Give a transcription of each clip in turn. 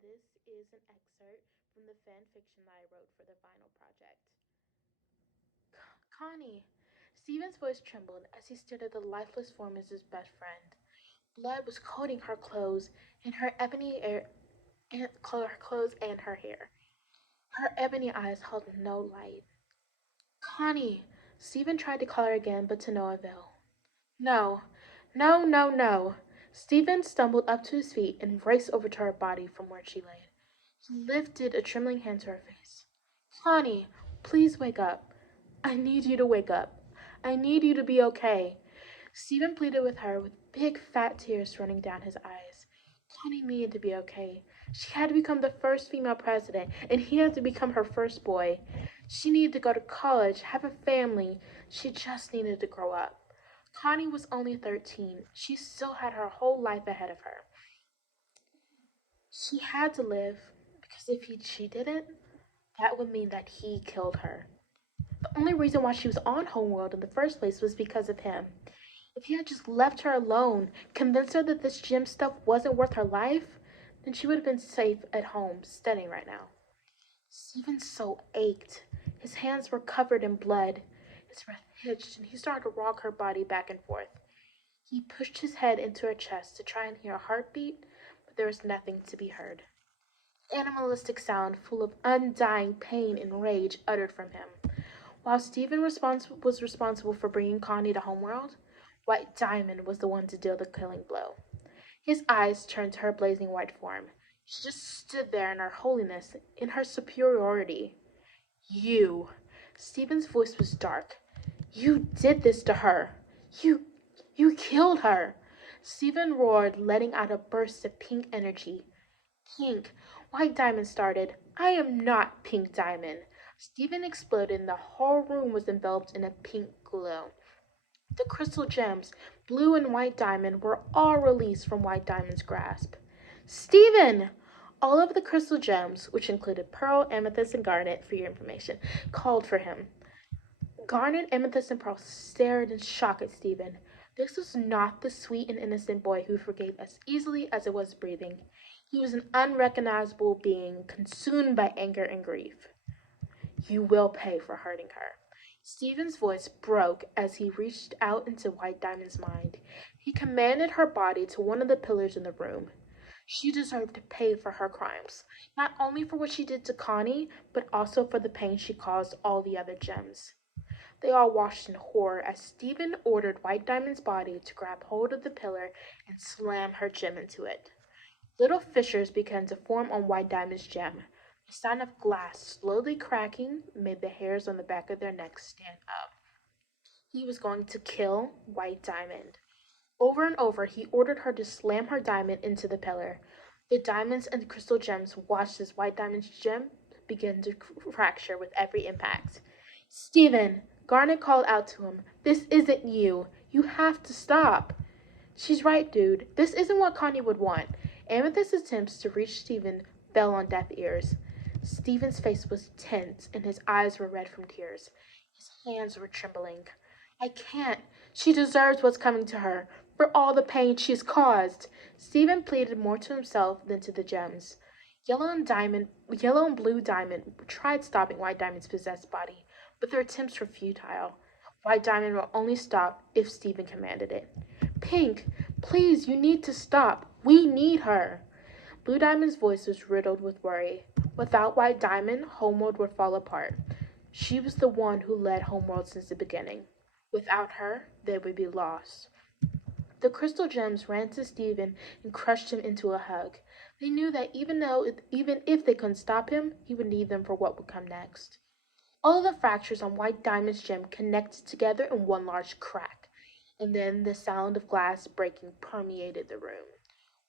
this is an excerpt from the fan fiction that I wrote for the final project. Connie! Stephen's voice trembled as he stared at the lifeless form of his best friend. Blood was coating her clothes and her clothes and her hair. Her ebony eyes held no light. Connie! Stephen tried to call her again, but to no avail. No, no, no, no. Stephen stumbled up to his feet and raced over to her body from where she lay. He lifted a trembling hand to her face. Connie, please wake up. I need you to wake up. I need you to be okay. Stephen pleaded with her with big fat tears running down his eyes. Connie needed to be okay. She had to become the first female president, and he had to become her first boy. She needed to go to college, have a family. She just needed to grow up. Connie was only 13. She still had her whole life ahead of her. She had to live, because if she didn't, that would mean that he killed her. The only reason why she was on Homeworld in the first place was because of him. If he had just left her alone, convinced her that this gym stuff wasn't worth her life, then she would have been safe at home, studying right now. Stephen's soul ached. His hands were covered in blood. His breath hitched, and he started to rock her body back and forth. He pushed his head into her chest to try and hear a heartbeat, but there was nothing to be heard. An animalistic sound full of undying pain and rage uttered from him. While Stephen was responsible for bringing Connie to Homeworld, White Diamond was the one to deal the killing blow. His eyes turned to her blazing white form. She just stood there in her holiness, in her superiority. You. Stephen's voice was dark. You did this to her. You killed her. Stephen roared, letting out a burst of pink energy. Pink. White Diamond started. I am not Pink Diamond. Stephen exploded and the whole room was enveloped in a pink glow. The crystal gems, Blue and White Diamond, were all released from White Diamond's grasp. Stephen! All of the crystal gems, which included pearl, amethyst, and garnet, for your information, called for him. Garnet, amethyst, and pearl stared in shock at Stephen. This was not the sweet and innocent boy who forgave as easily as it was breathing. He was an unrecognizable being, consumed by anger and grief. You will pay for hurting her. Stephen's voice broke as he reached out into White Diamond's mind. He commanded her body to one of the pillars in the room. She deserved to pay for her crimes, not only for what she did to Connie, but also for the pain she caused all the other gems. They all watched in horror as Stephen ordered White Diamond's body to grab hold of the pillar and slam her gem into it. Little fissures began to form on White Diamond's gem. The sound of glass slowly cracking made the hairs on the back of their necks stand up. He was going to kill White Diamond. Over and over, he ordered her to slam her diamond into the pillar. The diamonds and crystal gems watched as White Diamond's gem began to fracture with every impact. Stephen! Garnet called out to him. This isn't you. You have to stop. She's right, dude. This isn't what Connie would want. Amethyst's attempts to reach Stephen fell on deaf ears. Stephen's face was tense and his eyes were red from tears. His hands were trembling. I can't. She deserves what's coming to her, for all the pain she's caused. Stephen pleaded more to himself than to the gems. Yellow and Blue Diamond tried stopping White Diamond's possessed body, but their attempts were futile. White Diamond will only stop if Stephen commanded it. Pink, please, you need to stop. We need her. Blue Diamond's voice was riddled with worry. Without White Diamond, Homeworld would fall apart. She was the one who led Homeworld since the beginning. Without her, they would be lost. The crystal gems ran to Stephen and crushed him into a hug. They knew that even if they couldn't stop him, he would need them for what would come next. All of the fractures on White Diamond's gem connected together in one large crack, and then the sound of glass breaking permeated the room.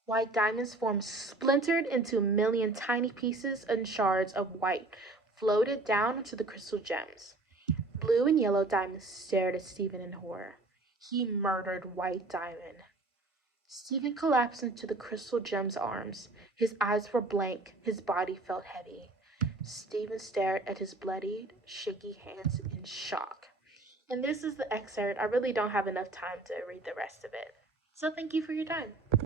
White Diamond's form splintered into a million tiny pieces and shards of white, floated down into the crystal gems. Blue and Yellow Diamond stared at Stephen in horror. He murdered White Diamond. Stephen collapsed into the crystal gem's arms. His eyes were blank, his body felt heavy. Stephen stared at his bloodied, shaky hands in shock. And this is the excerpt. I really don't have enough time to read the rest of it. So thank you for your time.